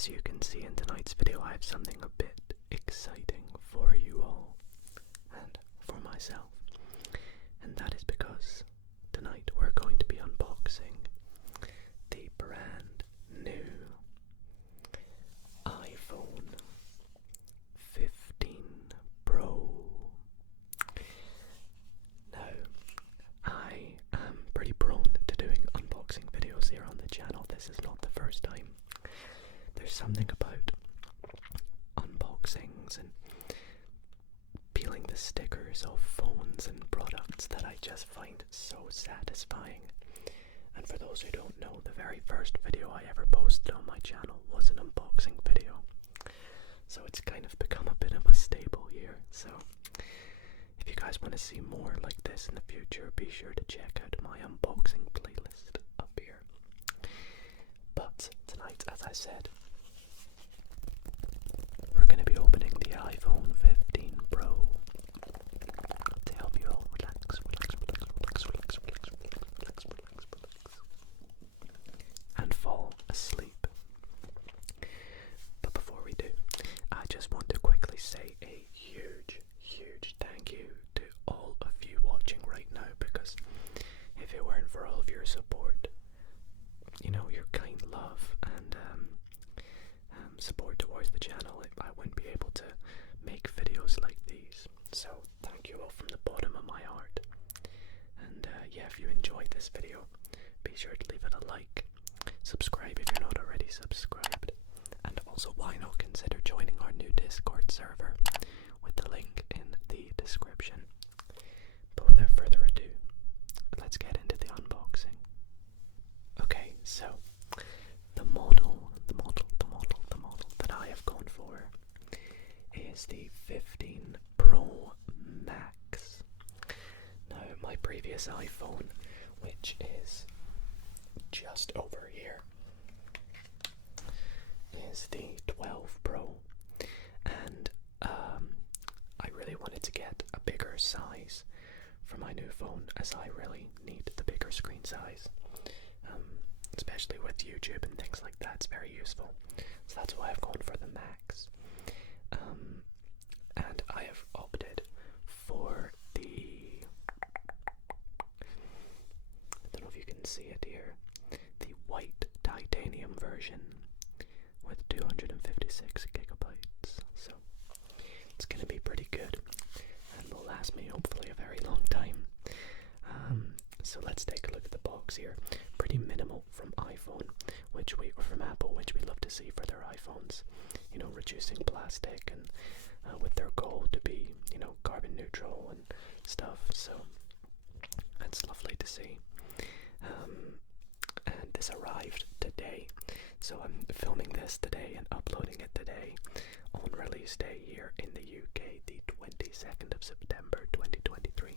as you can see in tonight's video, I have something a bit exciting for you all and for myself, and that is because tonight we're going to be unboxing the brand new iPhone 15 Pro. Now, I am pretty prone to doing unboxing videos here on the channel. This is not the first time. There's something about unboxings and peeling the stickers off phones and products that I just find so satisfying. And for those who don't know, the very first video I ever posted on my channel was an unboxing video. So it's kind of become a bit of a staple here. So if you guys want to see more like this in the future, be sure to check out my unboxing playlist up here. But tonight, as I said, we're going to be opening the iPhone 15 Pro to help you all relax, and fall asleep. But before we do, I just want to quickly say a huge thank you to all of you watching right now, because if it weren't for all of your support, you know, your kind love and support towards the channel, I wouldn't be able to make videos like these. So thank you all from the bottom of my heart. And yeah, if you enjoyed this video, be sure to leave it a like, subscribe if you're not already subscribed, and also why not consider joining our new Discord server with the link in the description. But without further ado, let's get into the unboxing. Okay, so the model that I have gone for is the 15 Pro Max. Now, my previous iPhone, which is just over here, is the 12 Pro, and I really wanted to get a bigger size for my new phone, as I really need the bigger screen size. Especially with YouTube and things like that, it's very useful. So that's why I've gone for the Max. And I have opted for the, I don't know if you can see it here, the white titanium version with 256 gigabytes. So it's going to be pretty good and will last me hopefully a very long time. So let's take a look at the box here. Pretty minimal from Apple, which we love to see for their iPhones. You know, reducing plastic and with their goal to be, you know, carbon neutral and stuff. So that's lovely to see. And this arrived today. So I'm filming this today and uploading it today on release day here in the UK, the 22nd of September 2023.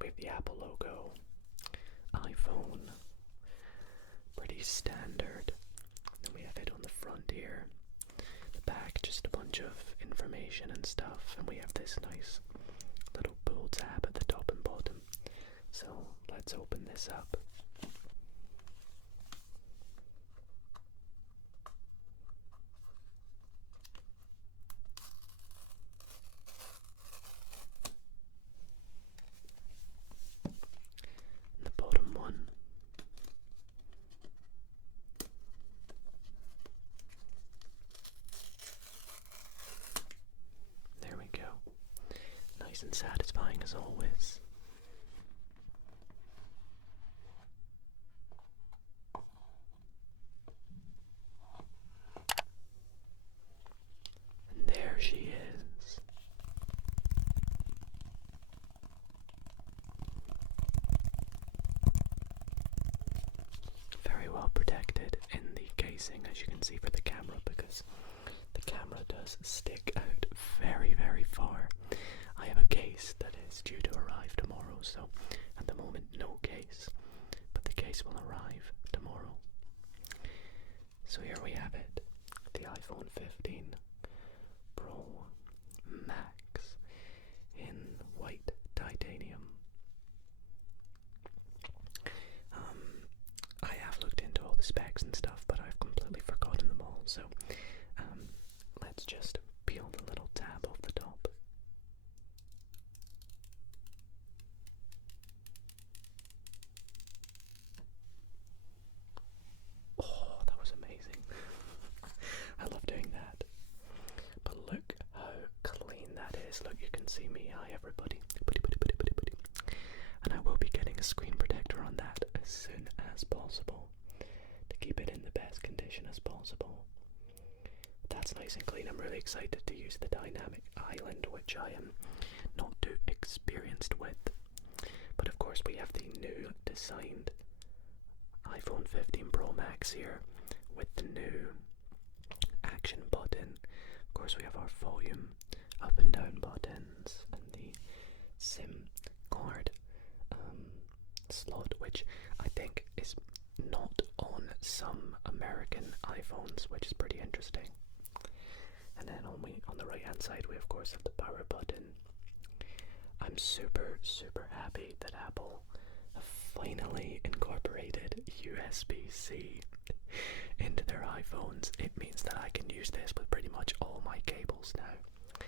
We have the Apple logo, iPhone, pretty standard. Then we have it on the front here. The back, just a bunch of information and stuff. And we have this nice little pull tab at the top and bottom. So let's open this up. And satisfying as always. And there she is. Very well protected in the casing, as you can see, for the camera, because the camera does stick out very far. I have a case that is due to arrive tomorrow, so at the moment no case, but the case will arrive tomorrow. So here we have it, the iPhone 15 Pro Max in white titanium. I have looked into all the specs and stuff, but I've completely forgotten So let's just peel the little tab off the top. Oh, that was amazing. I love doing that. But look how clean that is. Look, you can see me. Hi everybody. And I will be getting a screen protector on that as soon as possible to keep it in the best condition as possible. But that's nice and clean. I'm really excited to use the dynamic island, which I am not too experienced with. But of course we have the new designed iPhone 15 Pro Max here with the new action button. Of course we have our volume up and down buttons and the SIM card slot, which I think is not on some American iPhones, which is pretty interesting. And then on the right hand side we of course have the power button. I'm super happy that Apple have finally incorporated USB-C into their iPhones. It means that I can use this with pretty much all my cables now,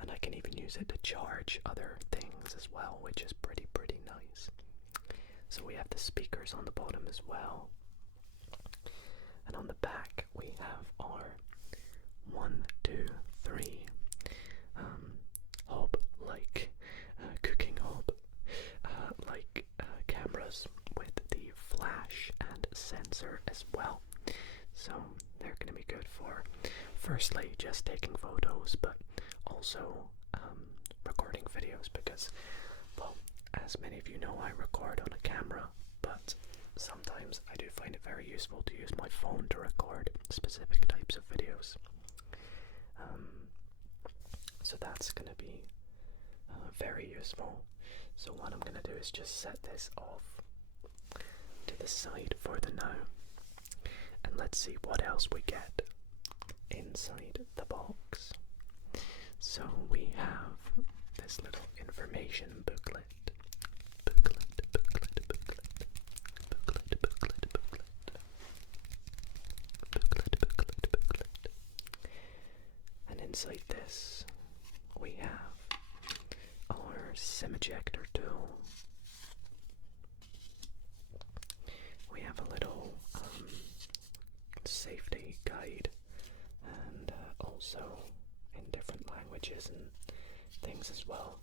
and I can even use it to charge other things as well, which is pretty nice. So we have the speakers on the bottom as well, and on the back we have our 1, 2, 3 hob, like cooking hob, like cameras with the flash and sensor as well. So they're going to be good for, firstly, just taking photos, but also recording videos, because, well, as many of you know, I record on a camera, but sometimes I do find it very useful to use my phone to record specific types of videos. So that's going to be very useful. So what I'm going to do is just set this off to the side for the now, and let's see what else we get inside the box. So we have this little information booklet. And inside this we have our SIM ejector tool. We have a little safety guide, and also in different languages and things as well.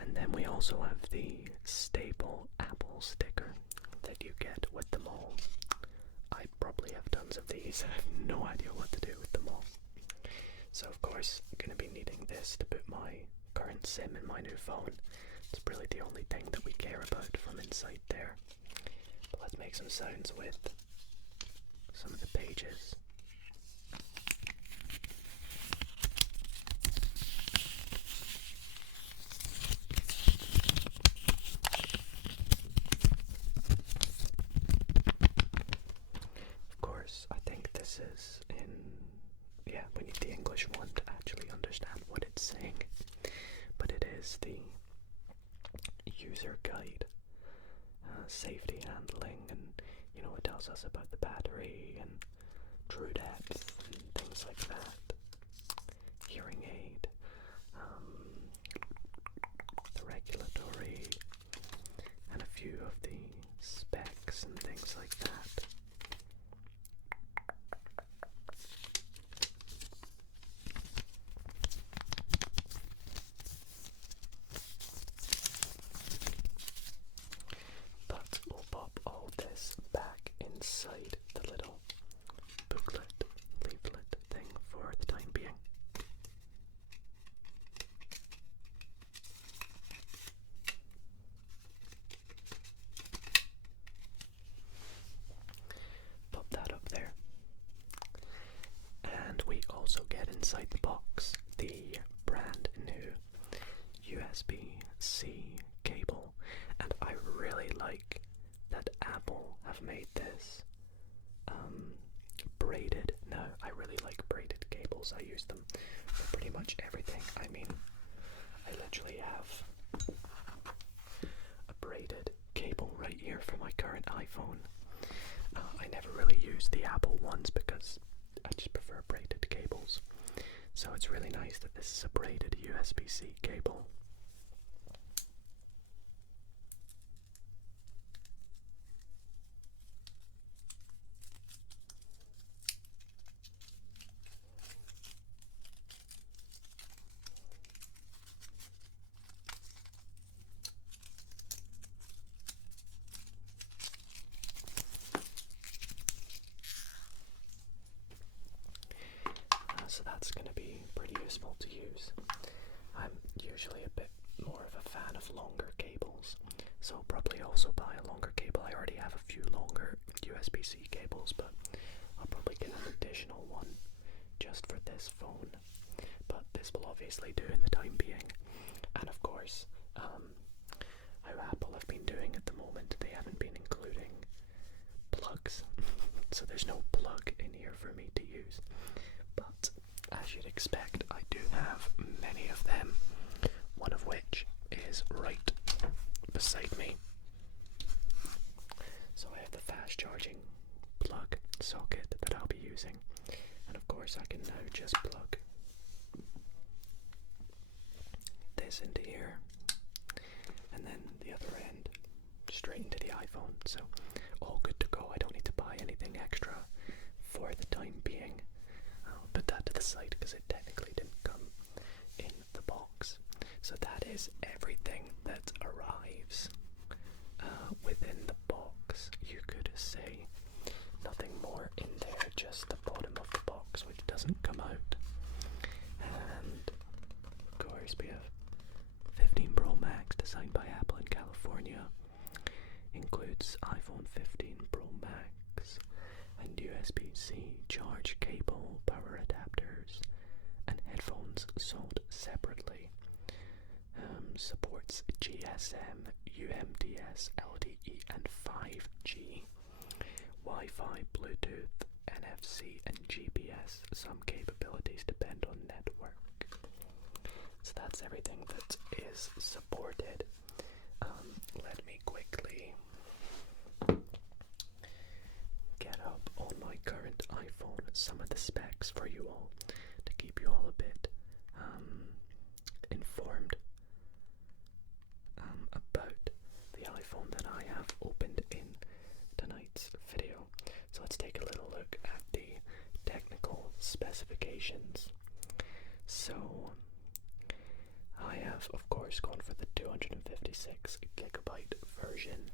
And then we also have the staple Apple sticker that you get with them all. I probably have tons of these. I have no idea what to do with them all. So of course I'm going to be needing this to put my current SIM in my new phone. It's really the only thing that we care about from inside there. But let's make some sounds with some of the pages. Of course, I think this is we need the English one to actually understand what it's saying. But it is the user guide, safety handling, and it tells us about the battery and true depth and things like that. Hearing aid, the regulatory, and a few of the specs and things like that. Inside the little booklet, leaflet thing for the time being. Pop that up there. And we also get inside the box the brand new USB-C cable, and I really like that Apple have made this braided. Now, I really like braided cables. I use them for pretty much everything. I mean, I literally have a braided cable right here for my current iPhone. I never really use the Apple ones because I just prefer braided cables. So it's really nice that this is a braided USB-C cable. So that's going to be pretty useful to use. I'm usually a bit more of a fan of longer cables, so I'll probably also buy a longer cable. I already have a few longer USB-C cables, but I'll probably get an additional one just for this phone. But this will obviously do in the time being. And of course, how Apple have been doing at the moment, they haven't been including plugs. So there's no plug in here for me to use. But as you'd expect, I do have many of them, one of which is right beside me. So I have the fast charging plug socket that I'll be using, and of course I can now just plug this into here, and then the other end straight into the iPhone. So all good to go. I don't need to buy anything extra for the time being. I'll put that to the side because it technically didn't come in the box. So that is everything that arrives within the box, you could say. Nothing more in there, just the bottom of the box, which doesn't come out. And of course we have 15 Pro Max, designed by Apple in California. Includes iPhone 15 Pro Max and USB-C charge cable, power adapters, and headphones sold separately. Supports GSM, UMTS, LTE, and 5G, Wi-Fi, Bluetooth, NFC, and GPS. Some capabilities depend on network. So that's everything that is supported. Let me quickly get up on my current iPhone some of the specs for you all to keep you all a bit informed about the iPhone that I have opened in tonight's video. So let's take a little look at the technical specifications. So I have, of course, gone for the 256 gigabyte version,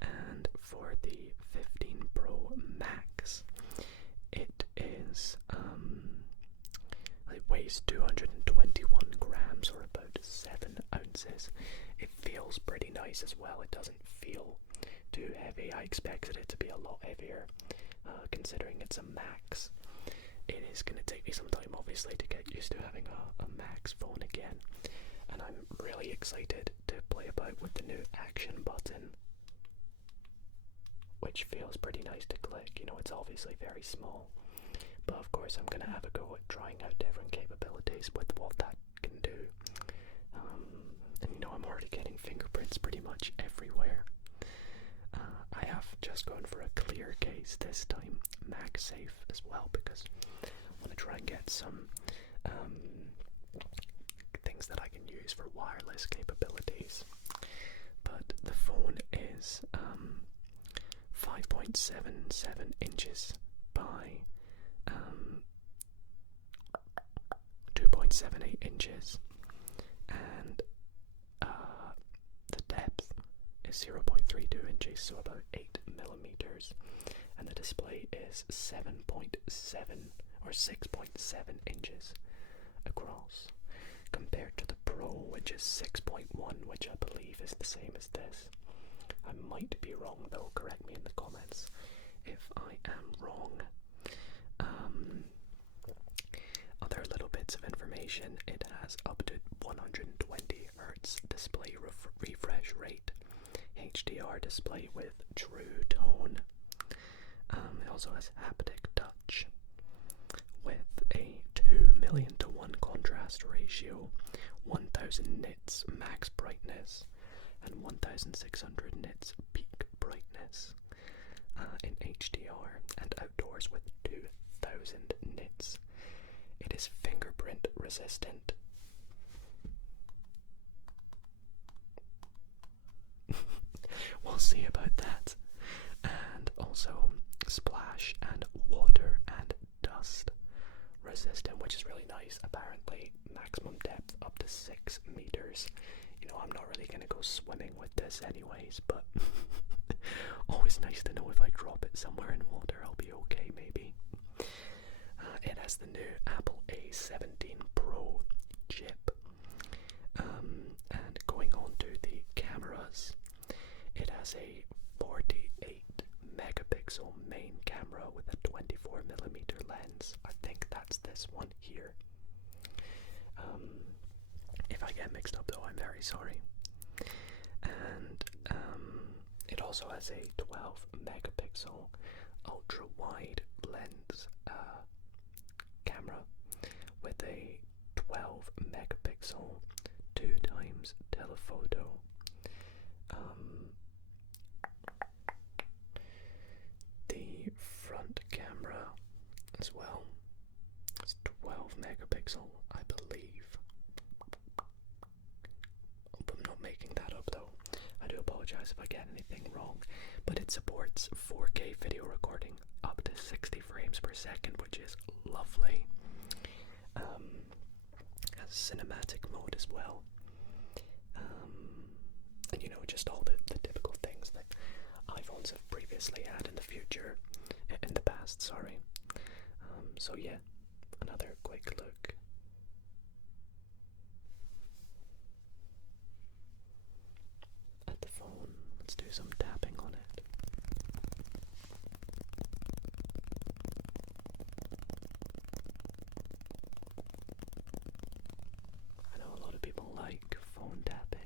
and for the 15 Pro Max, it is it weighs 221 grams, or about 7 ounces. It feels pretty nice as well. It doesn't feel too heavy. I expected it to be a lot heavier, considering it's a Max. It is going to take me some time, obviously, to get used to having a Max phone again, and I'm really excited to play about with the new action button, which feels pretty nice to click. You know, it's obviously very small, but of course I'm going to have a go at trying out different capabilities with what that can do. And you know, I'm already getting fingerprints pretty much everywhere. I have just gone for a clear case this time, MagSafe as well, because I want to try and get some things that I can use for wireless capabilities. But the phone is 5.77 inches by 2.78 inches, and the depth is 0.32 inches, so about 8 millimeters, and the display is 7.7 or 6.7 inches across, compared to the Pro, which is 6.1, which I believe is the same as this. I might be wrong though, correct me in the comments if I am wrong. Other little bits of information: it has up to 120 Hz display refresh rate, HDR display with True Tone. It also has haptic touch with a 2,000,000:1 contrast ratio, 1000 nits max brightness, and 1600 nits peak brightness in HDR, and outdoors with 2000 nits. It resistant. We'll see about that. And also splash and water and dust resistant, which is really nice. Apparently maximum depth up to 6 meters. You know, I'm not really gonna go swimming with this anyways, but always nice to know if I drop it somewhere in water I'll be okay maybe. It has the new Apple A17 Pro chip. And going on to the cameras, it has a 48 megapixel main camera with a 24mm lens. I think that's this one here. If I get mixed up though, I'm very sorry. And it also has a 12 megapixel ultra wide lens camera with a 12 megapixel 2x telephoto. The front camera as well, it's 12 megapixel, I believe. Hope I'm not making that up though. I do apologize if I get anything wrong, but it supports 4K video recording up to 60 frames per second, which is lovely. Has cinematic mode as well. And you know, just all the typical things that iPhones have previously had in the past, sorry. So yeah, another quick look. At the phone, let's do some tapping on it. I know a lot of people like phone tapping.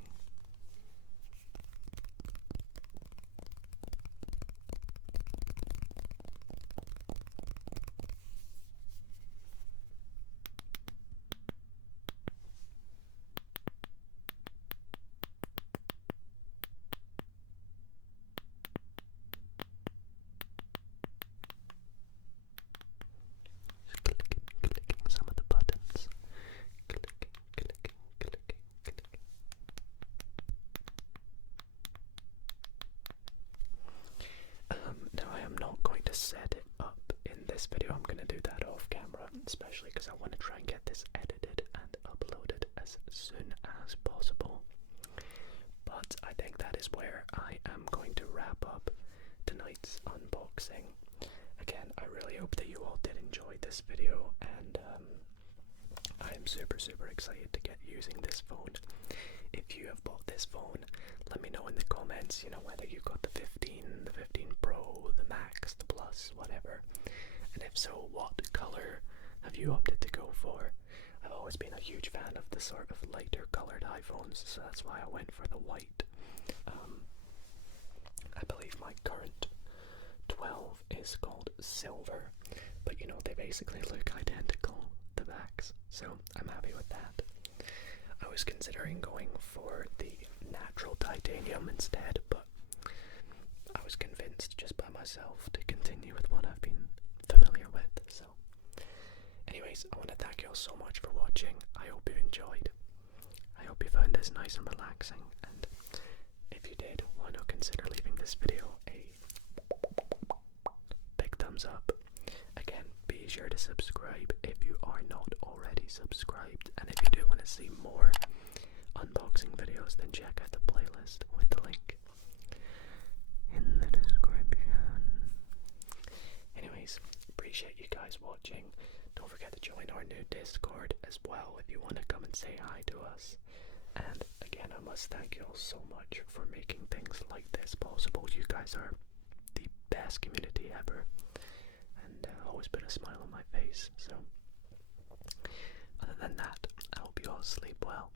Clicking some of the buttons. Clicking. Now I am not going to set it up in this video. I'm going to do that off camera, especially because I want to try and get this edited and uploaded as soon as possible. But I think that is where I am going to wrap up tonight's unboxing. Again, I really hope that you all did enjoy this video, and I am super excited to get using this phone. If you have bought this phone, let me know in the comments, you know, whether you got the 15, the 15 Pro, the Max, the Plus, whatever. And if so, what color have you opted to go for? I've always been a huge fan of the sort of lighter colored iPhones, so that's why I went for the white. I believe my current 12 is called silver, but you know, they basically look identical, the backs, so I'm happy with that. I was considering going for the natural titanium instead, but I was convinced just by myself to continue with what I've been familiar with. So anyways, I want to thank you all so much for watching. I hope you enjoyed. I hope you found this nice and relaxing, and if you did, why not consider leaving this video a big thumbs up. Again, be sure to subscribe if you are not already subscribed, and if you do want to see more unboxing videos, then check out the playlist with the link in the description. Anyways, appreciate you guys watching. Don't forget to join our new Discord as well if you want to come and say hi to us. And again, I must thank you all so much for making things like this possible. You guys are the best community ever, and always put a smile on my face. So other than that, I hope you all sleep well,